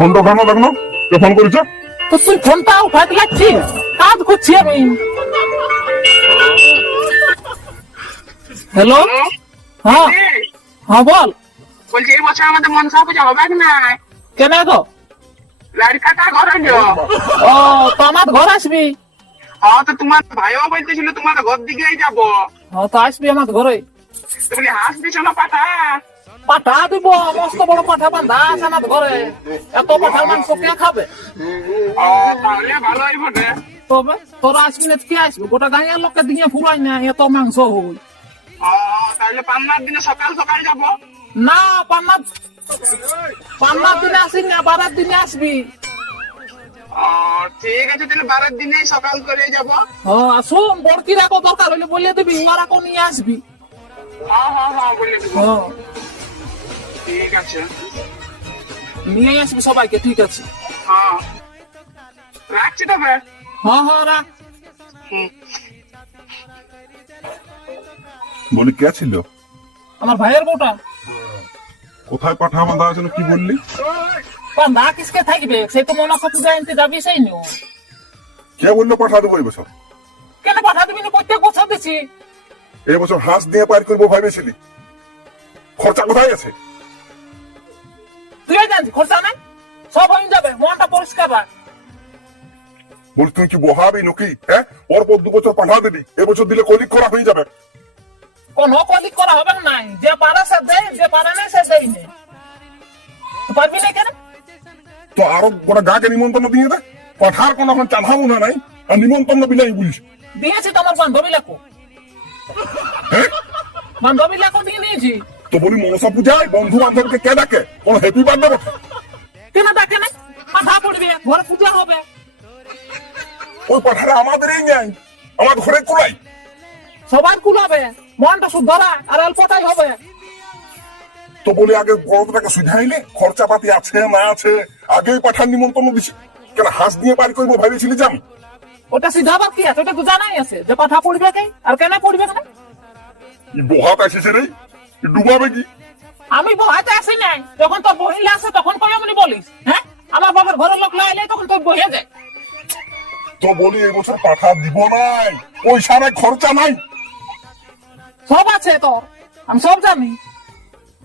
ফোনটা কেন দেখো না কে ফোন করেছে? তো তুই ফোনটা উঠাতে লাগছিস, কাজ করছি আমি। হ্যালো, হ্যাঁ হ্যাঁ বল। বলছি এই বছর আমাদের মনসা পূজা হবে কি না? কেন গো? লড়কাটা ঘরে নিও। ও তো আমার ঘর আসবি? হ্যাঁ তো তোমার ভাইও বলতেছিল তোমার ঘর দিকেই যাবো। হ্যাঁ তো আসবি আমার ঘরে। তুমি হাঁস দিছ না পাঠা? পাঠা দিব, মস্ত বড় পাঠা বান্ধা আছে আমার ঘরে। এত পাঠার মাংস কে খাবে? ও তাহলে ভালো হইব রে। তবে তোরা আসবি না কে আসবি? গোটা গাঁয়ের লোককে দিয়ে ফুরাই না, এত মাংস হই ও তাহলে পান্নার দিনে সকাল সকাল যাবো। না। পান্নার দিনে আসি না, 12 দিনে আসবি। ও ঠিক আছে তাহলে 12 দিনেই সকাল করে যাবো। হ্যাঁ আসুন, বড়কি রাখো, দরকার হলে বলে দিবি, ওরাকো নিয়ে আসবি। হ্যাঁ হ্যাঁ হ্যাঁ বলে দেবো। হ্যাঁ ঠিক আছে। নিয়ে আসবি সবাইকে, ঠিক আছে। হ্যাঁ রাখছি তবে। হ্যাঁ হ্যাঁ রাখ। হুম। বলি কে ছিল? আমার ভাইয়ের বউটা। কোথায় পাঠা বাঁধা আছে কি বললি? বান্ধা কিসকে থাকবে? সে তো মনে করতে যাইতে যাবি, সেই নিও। কে বললো পাঠা দেবো এই বছর? কেন পাঠা দিবি না? প্রত্যেক বছর দিচ্ছি। এই বছর হাঁস দিয়ে পার করবো ভেবেছিলি, খরচা কোথায় আছে? তুই জানিস খরচা নাই, সব হয়ে যাবে, মনটা পরিষ্কার রাখ। বলি তুই কি বহাবি নাকি? হ্যাঁ, পরপর 2 বছর পাঠা দিবি, এবছর দিলে কলিক করা হয়ে যাবে। কোন কলিক করা হবে নাই, যে পারে সে দেয়, যে পারে না সে দেয় না। তুই পারবি না কেন? তো আরো গোটা গাকে নিমন্ত্রণ দিয়ে দে। পাঠার কোনো এখন চাঁদা মুনা নাই, আর নিমন্ত্রণ বিলাই বলিস। দিয়েছি তোমার বান্ধবী লেখো, হ্যাঁ, বান্ধবী লেখো দিয়ে নিয়েছি। তো বলি মনসা পূজায় বন্ধু বান্ধবকে কে ডাকে? কোন হ্যাপি বার্থডে বটে? কেন ডাকে না? পাঠা পড়বে, ঘরে পূজা হবে। ওই পাঠাটা আমাদেরই নেই, আমার ঘরে কুলাই। সবার কুলাবে, মনটা শুদ্ধ রাখ, আর অল্পটাই হবে। তো বলি আগে বড়টাকে সুঝাইলে খরচা পাতি আছে না আছে, আগেই পাঠার নিমন্ত্রণ দিছি। কেন হাঁস দিয়ে পার করবো ভেবেছিলি যে আমি? ওটা সিধাবার কি আছে? ওটা তো জানাই আছে যে পাঠা পড়বে কে আর কেন পড়বে না। বহাত আসিছে রে, ডুবাবে কি? আমি বহাতে আসি নাই, যখন তোর বহিলা আসে তখন কই এমনি বলিস? হ্যাঁ, আমার বাবার ঘরের লোক না এলে তখন তোর বহে যায়। তো বলি এই বছর পাঠা দিব নাই, পয়সা নাই, খরচা নাই। সব আছে তোর, আমি সব জানি।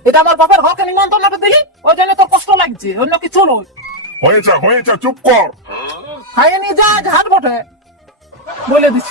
এটা আমার বাবার ঘরকে নিমন্ত্রণটা দিলি, ওই জন্য তোর কষ্ট লাগছে, অন্য কিছু নয়। হয়েছে হয়েছে, চুপ কর। খাইয়ে নিয়ে যা, হাট বটে বলে দিচ্ছি।